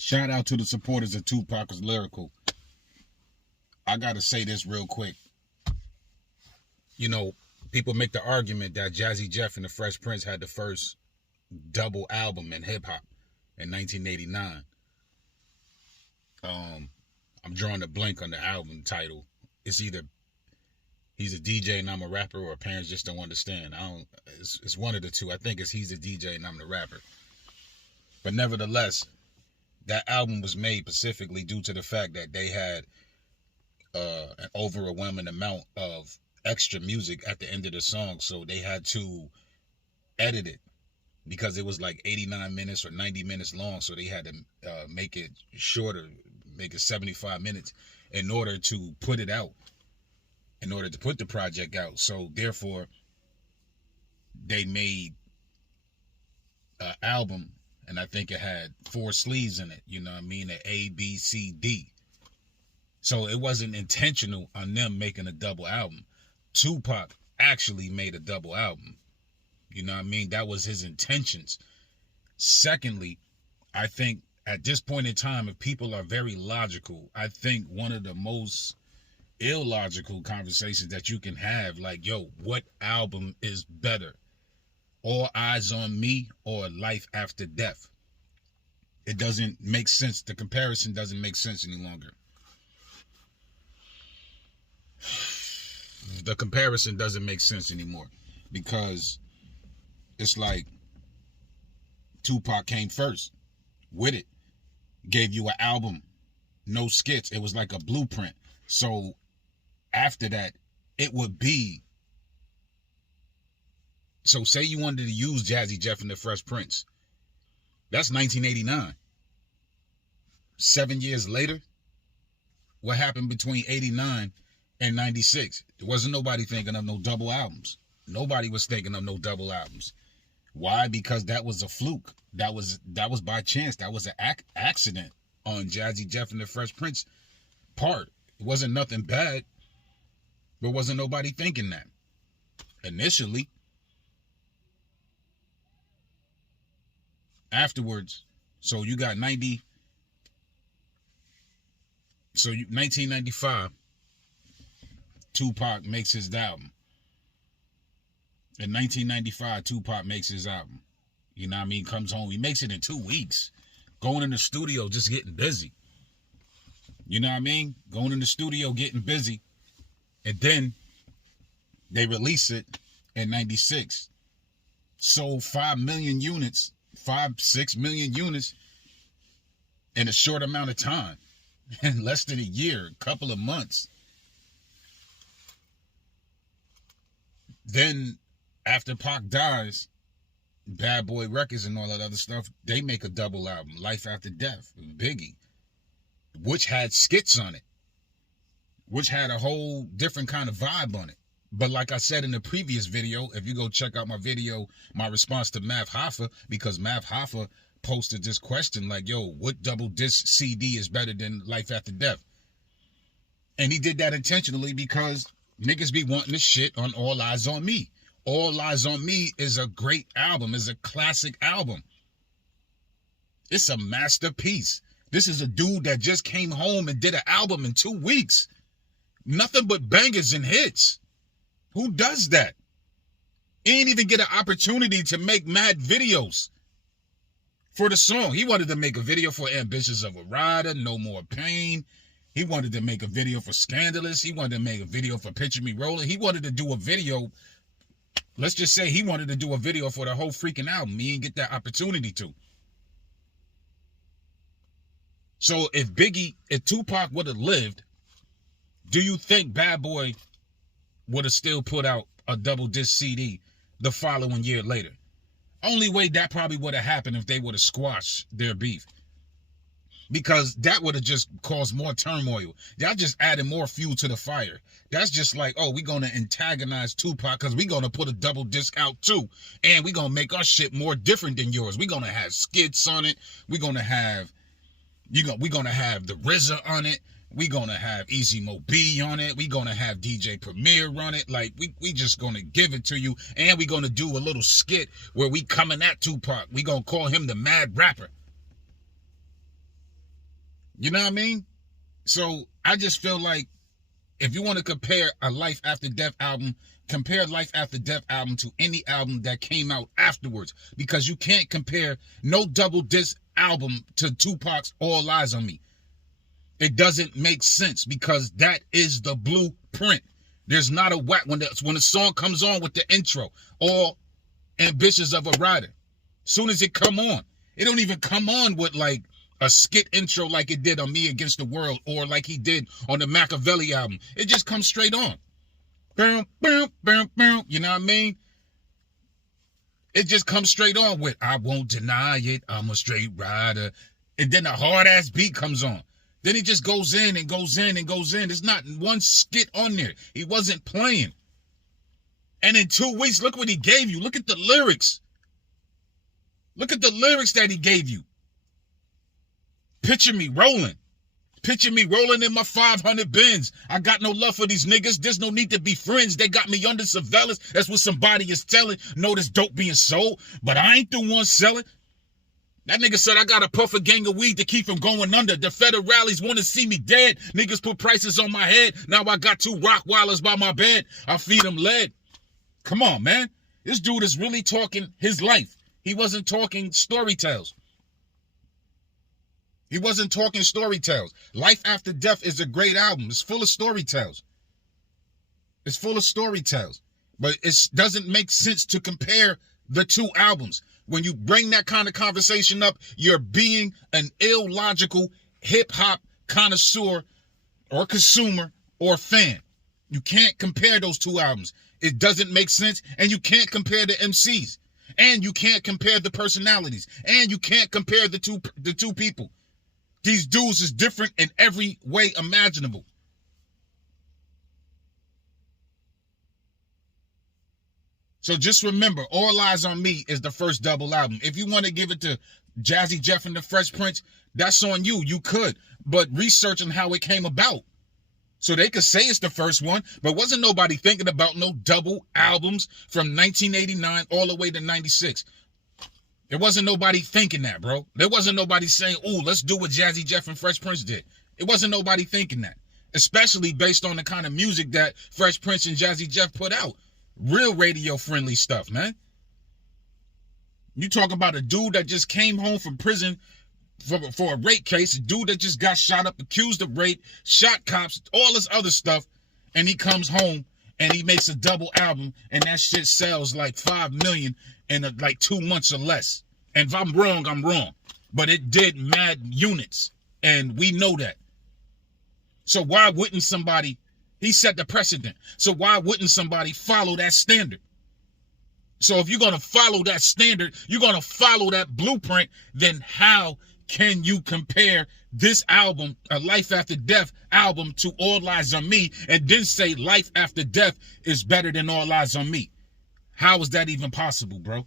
Shout out to the supporters of Tupac's Lyrical. I gotta say this real quick. You know, people make the argument that Jazzy Jeff and the Fresh Prince had the first double album in hip hop in 1989. I'm drawing a blank on the album title. It's either He's a DJ and I'm a rapper, or parents just don't understand. It's one of the two. I think it's He's a DJ and I'm the rapper. But nevertheless, that album was made specifically due to the fact that they had an overwhelming amount of extra music at the end of the song, so they had to edit it because it was like 89 minutes or 90 minutes long, so they had to make it shorter, make it 75 minutes in order to put it out, in order to put the project out. So therefore, they made an album, and I think it had 4 sleeves in it, you know what I mean, the A, B, C, D. So it wasn't intentional on them making a double album. Tupac actually made a double album. You know what I mean? That was his intentions. Secondly, I think at this point in time, if people are very logical, I think one of the most illogical conversations that you can have, like, yo, what album is better? All Eyez on Me or Life After Death? It doesn't make sense. The comparison doesn't make sense any longer. The comparison doesn't make sense anymore, because it's like Tupac came first with it, gave you an album, no skits. It was like a blueprint. So after that, it would be, so say you wanted to use Jazzy Jeff and the Fresh Prince. That's 1989. 7 years later, what happened between 89 and 96? There wasn't nobody thinking of no double albums. Nobody was thinking of no double albums. Why? Because that was a fluke. That was by chance. That was an accident on Jazzy Jeff and the Fresh Prince part. It wasn't nothing bad, but wasn't nobody thinking that initially. Afterwards, so you got 1995, Tupac makes his album. In 1995, Tupac makes his album. You know what I mean? Comes home. He makes it in 2 weeks. Going in the studio, just getting busy. You know what I mean? Going in the studio, getting busy. And then they release it in 96. Sold 5 million units, 6 million units in a short amount of time. In less than a year, a couple of months. Then, after Pac dies, Bad Boy Records and all that other stuff, they make a double album, Life After Death, Biggie, which had skits on it, which had a whole different kind of vibe on it. But like I said in the previous video, if you go check out my video, my response to Mav Hoffa, because Mav Hoffa posted this question like, yo, what double disc CD is better than Life After Death? And he did that intentionally because niggas be wanting to shit on All Eyez on Me. All Eyez on Me is a great album, is a classic album. It's a masterpiece. This is a dude that just came home and did an album in 2 weeks. Nothing but bangers and hits. Who does that? He ain't even get an opportunity to make mad videos for the song. He wanted to make a video for Ambitious of a Rider, No More Pain. He wanted to make a video for Scandalous. He wanted to make a video for Picture Me Rolling. He wanted to do a video. Let's just say he wanted to do a video for the whole freaking album. He didn't get that opportunity to. So if Tupac would have lived, do you think Bad Boy would have still put out a double disc CD the following year later? Only way that probably would have happened if they would have squashed their beef. Because that would have just caused more turmoil. That just added more fuel to the fire. That's just like, oh, we're going to antagonize Tupac because we're going to put a double disc out too. And we're going to make our shit more different than yours. We're going to have skits on it. We're going to have, we're going to have the RZA on it. We're going to have Easy Mo B on it. We're going to have DJ Premier on it. Like, we just going to give it to you. And we're going to do a little skit where we coming at Tupac. We're going to call him the Mad Rapper. You know what I mean? So I just feel like if you want to compare a Life After Death album, compare Life After Death album to any album that came out afterwards, because you can't compare no double disc album to Tupac's All Eyez on Me. It doesn't make sense because that is the blueprint. There's not a whack when the song comes on with the intro, All Ambitions of a Rider. Soon as it come on, it don't even come on with like a skit intro like it did on Me Against the World or like he did on the Machiavelli album. It just comes straight on. Boom, boom, boom, boom. You know what I mean? It just comes straight on with I won't deny it, I'm a straight rider. And then a hard ass beat comes on. Then he just goes in and goes in and goes in. There's not one skit on there. He wasn't playing. And in 2 weeks, look what he gave you. Look at the lyrics. Look at the lyrics that he gave you. Picture me rolling. Picture me rolling in my 500 Benz. I got no love for these niggas. There's no need to be friends. They got me under surveillance. That's what somebody is telling. Know this dope being sold, but I ain't the one selling. That nigga said I got a puff a gang of weed to keep from going under. The federales want to see me dead. Niggas put prices on my head. Now I got 2 Rottweilers by my bed. I feed them lead. Come on, man. This dude is really talking his life. He wasn't talking story tales. He wasn't talking story tales. Life After Death is a great album. It's full of story tales. It's full of story tales. But it doesn't make sense to compare the 2 albums. When you bring that kind of conversation up, you're being an illogical hip-hop connoisseur or consumer or fan. You can't compare those 2 albums. It doesn't make sense, and you can't compare the MCs. And you can't compare the personalities. And you can't compare the two people. These dudes is different in every way imaginable. So just remember, All Eyez on Me is the first double album. If you want to give it to Jazzy Jeff and the Fresh Prince, that's on you. You could. But research on how it came about. So they could say it's the first one, but wasn't nobody thinking about no double albums from 1989 all the way to 96. There wasn't nobody thinking that, bro. There wasn't nobody saying, ooh, let's do what Jazzy Jeff and Fresh Prince did. It wasn't nobody thinking that, especially based on the kind of music that Fresh Prince and Jazzy Jeff put out. Real radio-friendly stuff, man. You talk about a dude that just came home from prison for a rape case, a dude that just got shot up, accused of rape, shot cops, all this other stuff, and he comes home and he makes a double album, and that shit sells like 5 million in like 2 months or less. And if I'm wrong, I'm wrong. But it did mad units, and we know that. So why wouldn't somebody, he set the precedent, so why wouldn't somebody follow that standard? So if you're going to follow that standard, you're going to follow that blueprint, then how can you compare this album, a Life After Death album, to All Eyez on Me, and then say Life After Death is better than All Eyez on Me? How is that even possible, bro?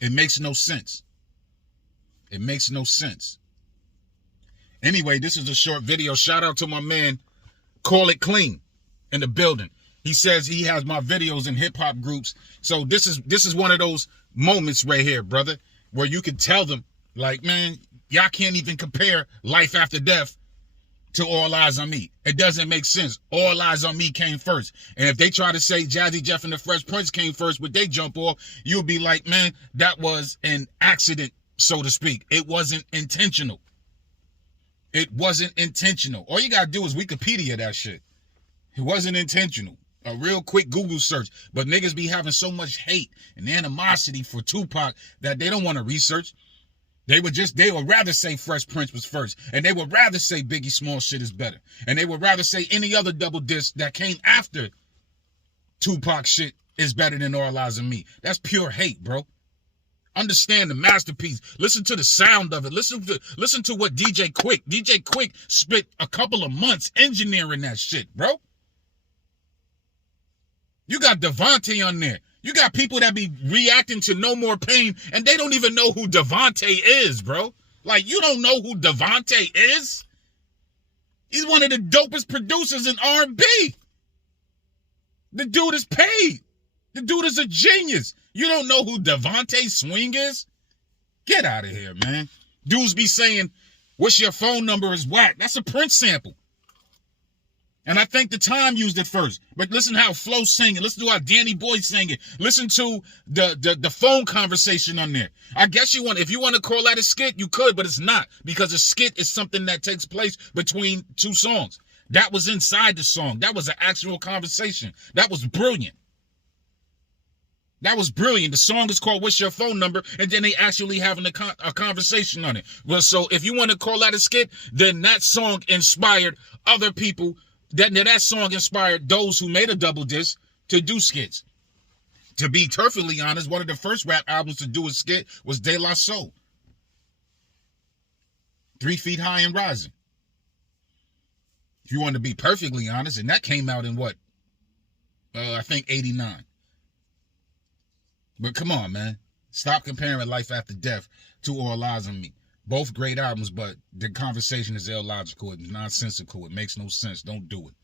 It makes no sense. It makes no sense. Anyway, this is a short video. Shout out to my man, Call It Clean, in the building. He says he has my videos in hip-hop groups. So this is one of those moments right here, brother, where you can tell them, like, man, y'all can't even compare Life After Death to All Eyez on Me. It doesn't make sense. All Eyez on Me came first. And if they try to say Jazzy Jeff and the Fresh Prince came first, but they jump off, you'll be like, man, that was an accident, so to speak. It wasn't intentional. It wasn't intentional. All you gotta do is Wikipedia that shit. It wasn't intentional. A real quick Google search. But niggas be having so much hate and animosity for Tupac that they don't want to research. They would rather say Fresh Prince was first. And they would rather say Biggie Small Shit is better. And they would rather say any other double disc that came after Tupac shit is better than All Eyez on Me. That's pure hate, bro. Understand the masterpiece. Listen to the sound of it. Listen to what DJ Quick spent a couple of months engineering that shit, bro. You got Devontae on there. You got people that be reacting to No More Pain, and they don't even know who Devontae is, bro. Like, you don't know who Devontae is? He's one of the dopest producers in R&B. The dude is paid. The dude is a genius. You don't know who Devontae Swing is? Get out of here, man. Dudes be saying What's Your Phone Number is whack. That's a Prince sample. And I think The Time used it first. But listen how Flo singing. Listen to how Danny Boy singing. Listen to the phone conversation on there. I guess if you want to call that a skit, you could, but it's not. Because a skit is something that takes place between two songs. That was inside the song. That was an actual conversation. That was brilliant. That was brilliant. The song is called What's Your Phone Number? And then they actually having a conversation on it. Well, so if you want to call that a skit, then that song inspired other people. That song inspired those who made a double disc to do skits. To be perfectly honest, one of the first rap albums to do a skit was De La Soul. 3 Feet High and Rising. If you want to be perfectly honest, and that came out in what? I think 89. But come on, man. Stop comparing Life After Death to All Eyez on Me. Both great albums, but the conversation is illogical. It's nonsensical. It makes no sense. Don't do it.